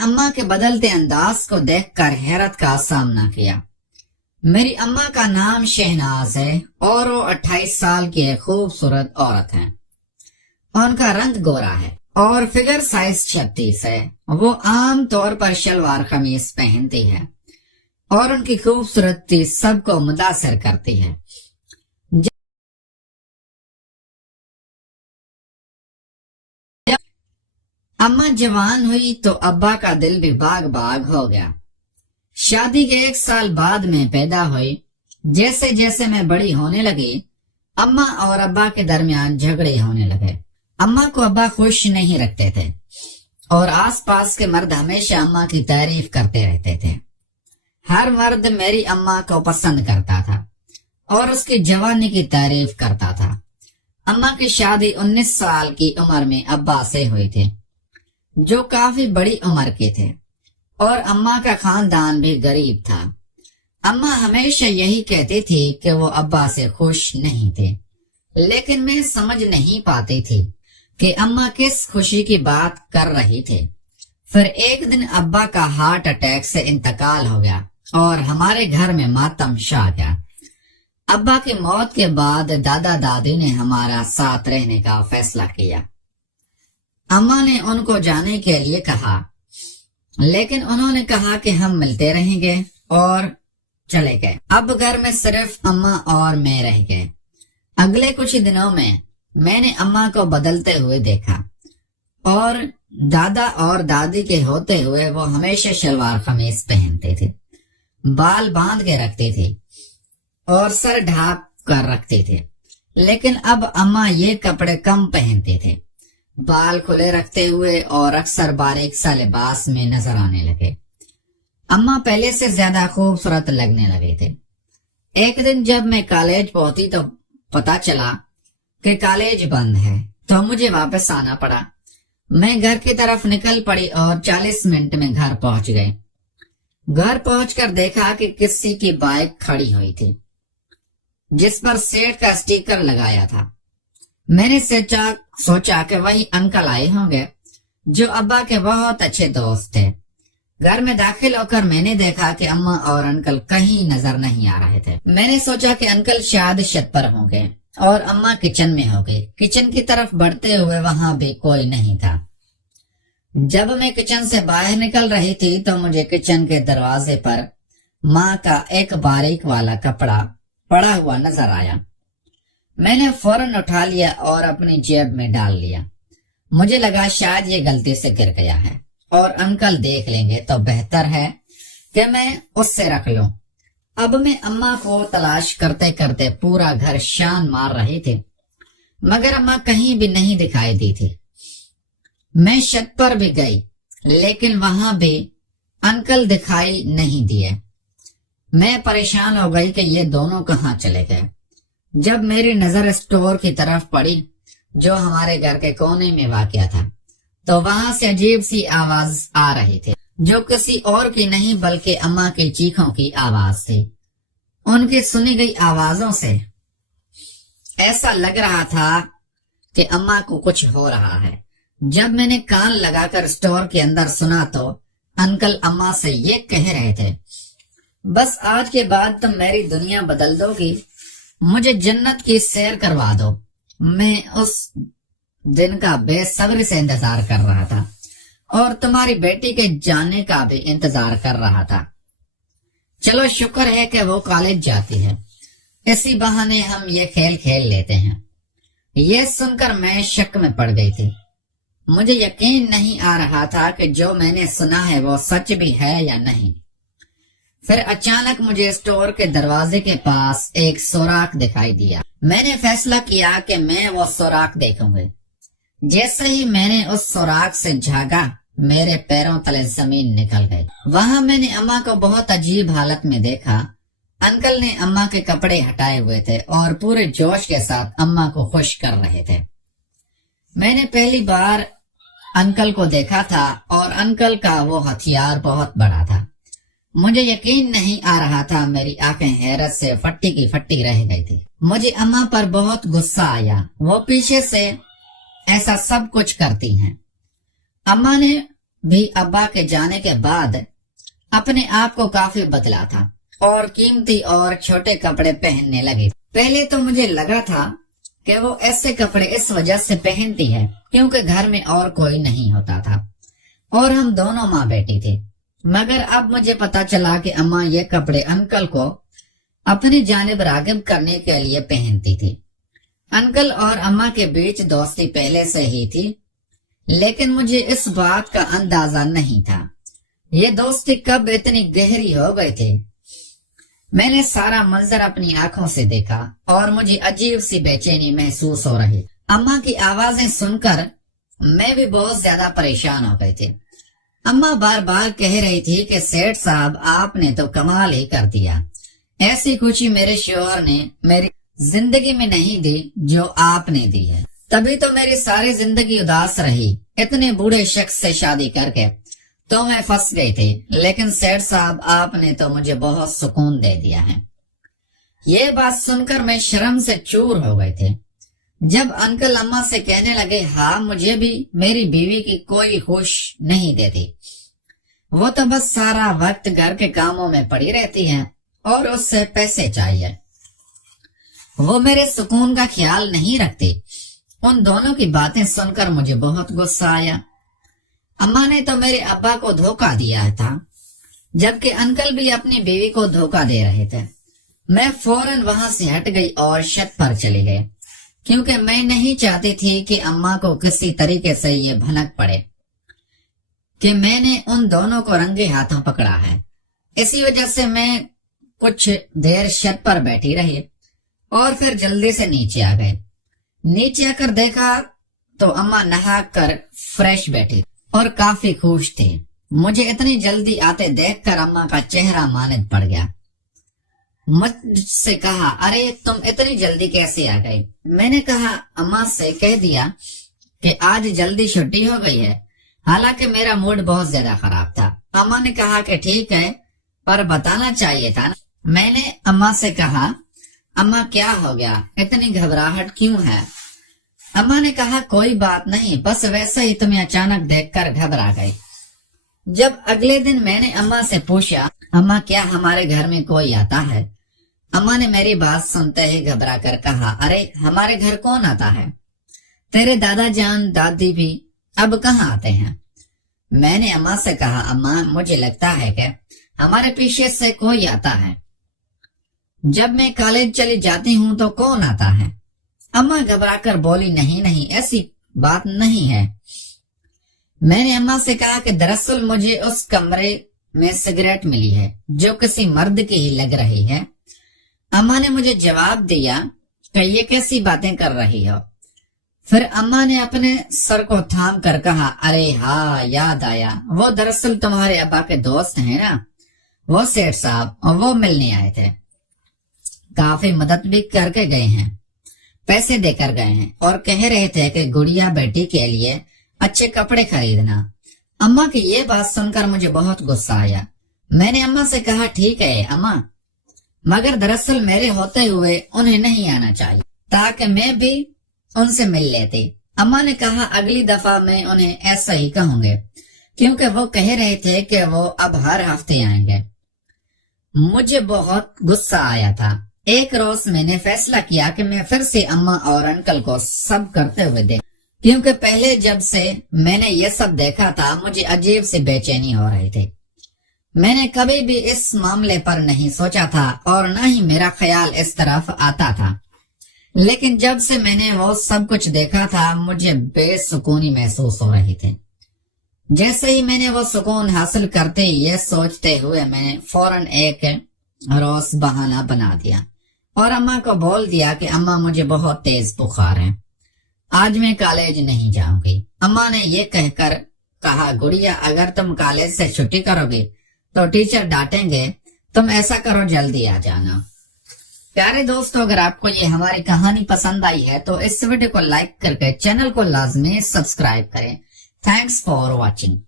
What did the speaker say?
अम्मा के बदलते अंदाज को देखकर हैरत का सामना किया। मेरी अम्मा का नाम शहनाज है और वो 28 साल की एक खूबसूरत औरत है। उनका रंग गोरा है और फिगर साइज 36 है। वो आम तौर पर शलवार कमीज पहनती है और उनकी खूबसूरती सबको मुतासिर करती है। अम्मा जवान हुई तो अब्बा का दिल भी बाग बाग हो गया। शादी के 1 साल बाद में पैदा हुई। जैसे जैसे मैं बड़ी होने लगी, अम्मा और अब्बा के दरमियान झगड़े होने लगे। अम्मा को अब्बा खुश नहीं रखते थे और आसपास के मर्द हमेशा अम्मा की तारीफ करते रहते थे। हर मर्द मेरी अम्मा को पसंद करता था और उसकी जवानी की तारीफ करता था। अम्मा की शादी 19 साल की उम्र में अब्बा से हुई थी, जो काफी बड़ी उम्र के थे, और अम्मा का खानदान भी गरीब था। अम्मा हमेशा यही कहती थी कि वो अब्बा से खुश नहीं थे, लेकिन मैं समझ नहीं पाती थी कि अम्मा किस खुशी की बात कर रही थी। फिर एक दिन अब्बा का हार्ट अटैक से इंतकाल हो गया और हमारे घर में मातम छा गया। अब्बा की मौत के बाद दादा दादी ने हमारा साथ रहने का फैसला किया। अम्मा ने उनको जाने के लिए कहा, लेकिन उन्होंने कहा कि हम मिलते रहेंगे, और चले गए। अब घर में सिर्फ अम्मा और मैं रह गए। अगले कुछ दिनों में मैंने अम्मा को बदलते हुए देखा, और दादा और दादी के होते हुए वो हमेशा शलवार कमीज पहनते थे, बाल बांध के रखते थे और सर ढाक कर रखते थे। लेकिन अब अम्मा ये कपड़े कम पहनते थे, बाल खुले रखते हुए और अक्सर बारीक सा लिबास में नजर आने लगे। अम्मा पहले से ज्यादा खूबसूरत लगने लगे थे। एक दिन जब मैं कॉलेज पहुंची तो पता चला कि कॉलेज बंद है, तो मुझे वापस आना पड़ा। मैं घर की तरफ निकल पड़ी और 40 मिनट में घर पहुंच गए। घर पहुंचकर देखा कि किसी की बाइक खड़ी हुई थी, जिस पर सेठ का स्टिकर लगाया था। मैंने सोचा कि वही अंकल आए होंगे, जो अब्बा के बहुत अच्छे दोस्त थे। घर में दाखिल होकर मैंने देखा कि अम्मा और अंकल कहीं नजर नहीं आ रहे थे। मैंने सोचा कि अंकल शायद छत पर होंगे और अम्मा किचन में होंगे। किचन की तरफ बढ़ते हुए वहां भी कोई नहीं था। जब मैं किचन से बाहर निकल रही थी तो मुझे किचन के दरवाजे पर माँ का एक बारीक वाला कपड़ा पड़ा हुआ नजर आया। मैंने फौरन उठा लिया और अपनी जेब में डाल लिया। मुझे लगा शायद ये गलती से गिर गया है और अंकल देख लेंगे तो बेहतर है कि मैं उससे रख लूं। अब मैं अम्मा को तलाश करते करते पूरा घर शान मार रही थी, मगर अम्मा कहीं भी नहीं दिखाई दी थी। मैं छत पर भी गई, लेकिन वहां भी अंकल दिखाई नहीं दिए। मैं परेशान हो गई कि ये दोनों कहाँ चले गए। जब मेरी नजर स्टोर की तरफ पड़ी, जो हमारे घर के कोने में वाक़या था, तो वहां से अजीब सी आवाज आ रही थी, जो किसी और की नहीं बल्कि अम्मा की चीखों की आवाज थी। उनकी सुनी गई आवाजों से ऐसा लग रहा था कि अम्मा को कुछ हो रहा है। जब मैंने कान लगाकर स्टोर के अंदर सुना तो अंकल अम्मा से ये कह रहे थे, बस आज के बाद तुम मेरी दुनिया बदल दोगी, मुझे जन्नत की सैर करवा दो। मैं उस दिन का बेसब्री से इंतजार कर रहा था और तुम्हारी बेटी के जाने का भी इंतजार कर रहा था। चलो शुक्र है कि वो कॉलेज जाती है, इसी बहाने हम ये खेल खेल लेते हैं। ये सुनकर मैं शक में पड़ गई थी। मुझे यकीन नहीं आ रहा था कि जो मैंने सुना है वो सच भी है या नहीं। फिर अचानक मुझे स्टोर के दरवाजे के पास एक सुराख दिखाई दिया। मैंने फैसला किया कि मैं वो सुराख देखूंगी। जैसे ही मैंने उस सुराख से झांका, मेरे पैरों तले जमीन निकल गई। वहां मैंने अम्मा को बहुत अजीब हालत में देखा। अंकल ने अम्मा के कपड़े हटाए हुए थे और पूरे जोश के साथ अम्मा को खुश कर रहे थे। मैंने पहली बार अंकल को देखा था और अंकल का वो हथियार बहुत बड़ा था। मुझे यकीन नहीं आ रहा था। मेरी आंखें हैरत से फट्टी की फट्टी रह गई थी। मुझे अम्मा पर बहुत गुस्सा आया। वो पीछे से ऐसा सब कुछ करती हैं। अम्मा ने भी अब्बा के जाने के बाद अपने आप को काफी बदला था और कीमती और छोटे कपड़े पहनने लगे। पहले तो मुझे लगा था कि वो ऐसे कपड़े इस वजह से पहनती है क्योंकि घर में और कोई नहीं होता था और हम दोनों माँ बेटी थे, मगर अब मुझे पता चला कि अम्मा ये कपड़े अंकल को अपनी जानिब रागिब करने के लिए पहनती थी। अंकल और अम्मा के बीच दोस्ती पहले से ही थी, लेकिन मुझे इस बात का अंदाजा नहीं था ये दोस्ती कब इतनी गहरी हो गई थी। मैंने सारा मंजर अपनी आंखों से देखा और मुझे अजीब सी बेचैनी महसूस हो रही। अम्मा की आवाजें सुनकर मैं भी बहुत ज्यादा परेशान हो गई थी। अम्मा बार बार कह रही थी कि सेठ साहब आपने तो कमाल ही कर दिया, ऐसी खुशी मेरे शौहर ने मेरी जिंदगी में नहीं दी जो आपने दी है। तभी तो मेरी सारी जिंदगी उदास रही। इतने बूढ़े शख्स से शादी करके तो मैं फंस गई थी, लेकिन सेठ साहब आपने तो मुझे बहुत सुकून दे दिया है। ये बात सुनकर मैं शर्म से चूर हो गई थी। जब अंकल अम्मा से कहने लगे, हाँ मुझे भी मेरी बीवी की कोई होश नहीं देती, वो तो बस सारा वक्त घर के कामों में पड़ी रहती है और उससे पैसे चाहिए, वो मेरे सुकून का ख्याल नहीं रखती। उन दोनों की बातें सुनकर मुझे बहुत गुस्सा आया। अम्मा ने तो मेरे अब्बा को धोखा दिया था, जबकि अंकल भी अपनी बीवी को धोखा दे रहे थे। मैं फौरन वहां से हट गई और छत पर चली गई, क्योंकि मैं नहीं चाहती थी कि अम्मा को किसी तरीके से ये भनक पड़े कि मैंने उन दोनों को रंगे हाथों पकड़ा है। इसी वजह से मैं कुछ देर छत पर बैठी रही और फिर जल्दी से नीचे आ गए। नीचे आकर देखा तो अम्मा नहा कर फ्रेश बैठी और काफी खुश थे। मुझे इतनी जल्दी आते देखकर अम्मा का चेहरा मानित पड़ गया। मुझसे कहा, अरे तुम इतनी जल्दी कैसे आ गई? मैंने कहा, अम्मा से कह दिया कि आज जल्दी छुट्टी हो गई है, हालांकि मेरा मूड बहुत ज्यादा खराब था। अम्मा ने कहा कि ठीक है, पर बताना चाहिए था ना। मैंने अम्मा से कहा, अम्मा क्या हो गया, इतनी घबराहट क्यों है? अम्मा ने कहा, कोई बात नहीं, बस वैसे ही तुम्हें अचानक देखकर घबरा गई। जब अगले दिन मैंने अम्मा से पूछा, अम्मा क्या हमारे घर में कोई आता है? अम्मा ने मेरी बात सुनते ही घबरा कर कहा, अरे हमारे घर कौन आता है? तेरे दादा जान दादी भी अब कहाँ आते हैं? मैंने अम्मा से कहा, अम्मा मुझे लगता है कि हमारे पीछे से कोई आता है। जब मैं कॉलेज चली जाती हूँ तो कौन आता है? अम्मा घबराकर बोली, नहीं नहीं, ऐसी बात नहीं है। मैंने अम्मा से कहा कि दरअसल मुझे उस कमरे में सिगरेट मिली है जो किसी मर्द की ही लग रही है। अम्मा ने मुझे जवाब दिया कि ये कैसी बातें कर रही हो। फिर अम्मा ने अपने सर को थाम कर कहा, अरे हाँ याद आया, वो दरअसल तुम्हारे अब्बा के दोस्त हैं ना, वो सेठ साहब, और वो मिलने आए थे। काफी मदद भी करके गए हैं, पैसे देकर गए हैं और कह रहे थे कि गुड़िया बेटी के लिए अच्छे कपड़े खरीदना। अम्मा की ये बात सुनकर मुझे बहुत गुस्सा आया। मैंने अम्मा से कहा, ठीक है अम्मा, मगर दरअसल मेरे होते हुए उन्हें नहीं आना चाहिए ताकि मैं भी उनसे मिल लेती। अम्मा ने कहा, अगली दफा मैं उन्हें ऐसा ही कहूंगे, क्योंकि वो कह रहे थे कि वो अब हर हफ्ते आएंगे। मुझे बहुत गुस्सा आया था। एक रोज मैंने फैसला किया कि मैं फिर से अम्मा और अंकल को सब करते हुए देख, क्योंकि पहले जब से मैंने ये सब देखा था मुझे अजीब सी बेचैनी हो रही थी। मैंने कभी भी इस मामले पर नहीं सोचा था और न ही मेरा ख्याल इस तरफ आता था, लेकिन जब से मैंने वो सब कुछ देखा था मुझे बेसुकूनी महसूस हो रही थी। जैसे ही मैंने वो सुकून हासिल करते ये सोचते हुए मैंने फौरन एक रोज बहाना बना दिया और अम्मा को बोल दिया कि अम्मा मुझे बहुत तेज बुखार है, आज मैं कॉलेज नहीं जाऊंगी। अम्मा ने ये कहकर कहा, गुड़िया अगर तुम कॉलेज से छुट्टी करोगे तो टीचर डांटेंगे, तुम ऐसा करो जल्दी आ जाना। प्यारे दोस्तों, अगर आपको ये हमारी कहानी पसंद आई है तो इस वीडियो को लाइक करके चैनल को लाजमी सब्सक्राइब करें। Thanks for watching.